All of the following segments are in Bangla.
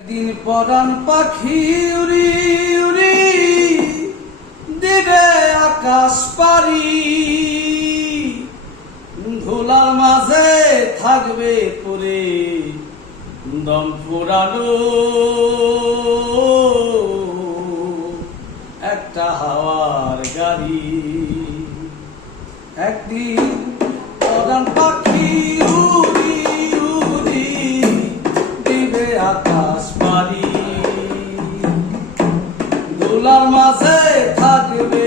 একদিন পরাণ পাখি উড়ি উড়ি দিবে আকাশ পারি ধুলার মাঝে থাকবে পরে দম ফুরানো একটা হাওয়ার গাড়ি। একদিন পরাণ পাখি দোলার মাঝে থাকবে।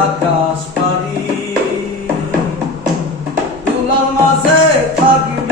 আকাশ পারি তুলার মাঝে থাকবে